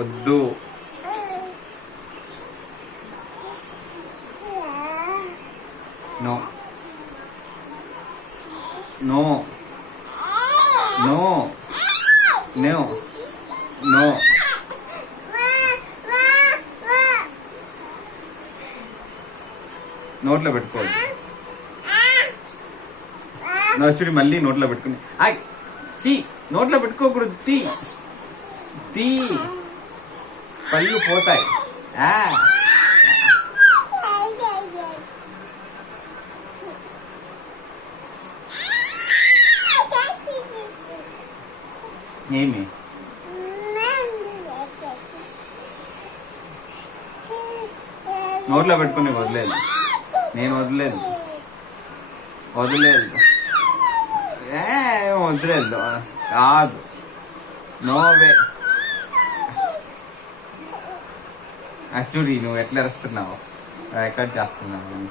వద్దు. No no no no no. నోట్లో పెట్టుకోవద్దు. చూడి మళ్ళీ నోట్లో పెట్టుకుని చీ నోట్లో పెట్టుకోకూడదు. తీ తీ పళ్ళు పోతాయి. ఏమి నోట్లో పెట్టుకుని వదిలేదు. నేను వదిలేదు వదిలేదు వదిలేదు. కాదు నోవే. చూడి నువ్వు ఎట్లా అరుస్తున్నావు, రికార్డ్ చేస్తున్నావు.